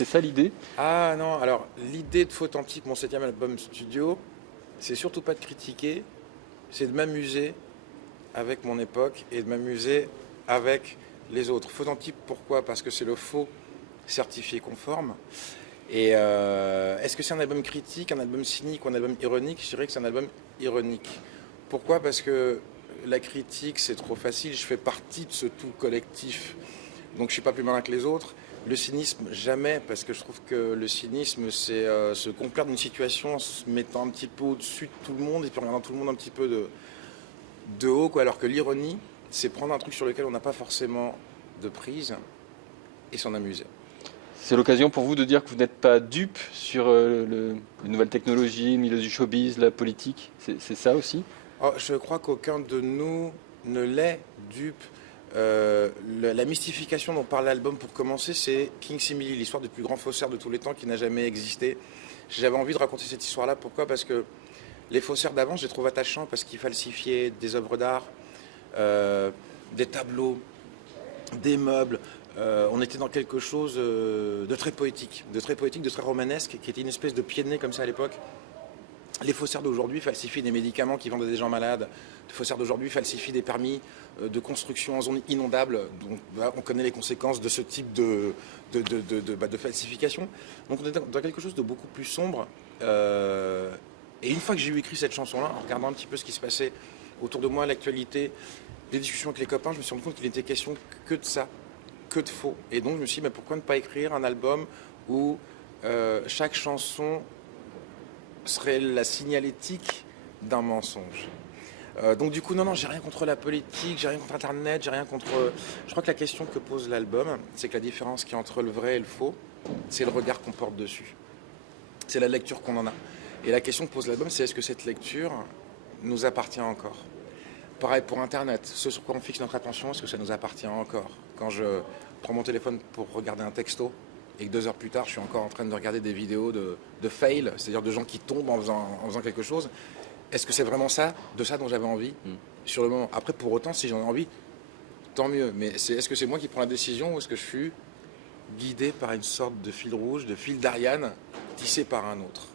C'est ça l'idée? Ah non, alors l'idée de Fautantique, mon 7e album studio, c'est surtout pas de critiquer, c'est de m'amuser avec mon époque et de m'amuser avec les autres. Fautantique, pourquoi? Parce que c'est le faux certifié conforme. Et est-ce que c'est un album critique, un album cynique ou un album ironique? Je dirais que c'est un album ironique. Pourquoi? Parce que la critique, c'est trop facile. Je fais partie de ce tout collectif. Donc je suis pas plus malin que les autres. Le cynisme, jamais, parce que je trouve que le cynisme, c'est se complaire d'une situation en se mettant un petit peu au-dessus de tout le monde et puis en regardant tout le monde un petit peu de haut, quoi. Alors que l'ironie, c'est prendre un truc sur lequel on n'a pas forcément de prise et s'en amuser. C'est l'occasion pour vous de dire que vous n'êtes pas dupe sur les nouvelles technologies, le milieu du showbiz, la politique. C'est ça aussi? Oh, je crois qu'aucun de nous ne l'est dupe. La mystification dont parle l'album pour commencer, c'est King Simili, l'histoire du plus grand faussaire de tous les temps qui n'a jamais existé. J'avais envie de raconter cette histoire-là. Pourquoi? Parce que les faussaires d'avant, je les trouve attachants parce qu'ils falsifiaient des œuvres d'art, des tableaux, des meubles. On était dans quelque chose de très poétique, de très romanesque, qui était une espèce de pied de nez comme ça à l'époque. Les faussaires d'aujourd'hui falsifient des médicaments qui vendent à des gens malades. Les faussaires d'aujourd'hui falsifient des permis de construction en zone inondable. Donc là, on connaît les conséquences de ce type de falsification. Donc on est dans quelque chose de beaucoup plus sombre. Et une fois que j'ai eu écrit cette chanson-là, en regardant un petit peu ce qui se passait autour de moi, l'actualité, les discussions avec les copains, je me suis rendu compte qu'il n'était question que de ça, que de faux. Et donc je me suis dit, mais pourquoi ne pas écrire un album où chaque chanson serait la signalétique d'un mensonge. Donc du coup, non, j'ai rien contre la politique, j'ai rien contre Internet, j'ai rien contre... Je crois que la question que pose l'album, c'est que la différence qu'il y a entre le vrai et le faux, c'est le regard qu'on porte dessus. C'est la lecture qu'on en a. Et la question que pose l'album, c'est est-ce que cette lecture nous appartient encore? Pareil pour Internet, ce sur quoi on fixe notre attention, est-ce que ça nous appartient encore? Quand je prends mon téléphone pour regarder un texto, et que 2 heures plus tard, je suis encore en train de regarder des vidéos de fail, c'est-à-dire de gens qui tombent en faisant quelque chose. Est-ce que c'est vraiment de ça dont j'avais envie sur le moment? Après, pour autant, si j'en ai envie, tant mieux. Mais est-ce que c'est moi qui prends la décision ou est-ce que je suis guidé par une sorte de fil rouge, de fil d'Ariane, tissé par un autre?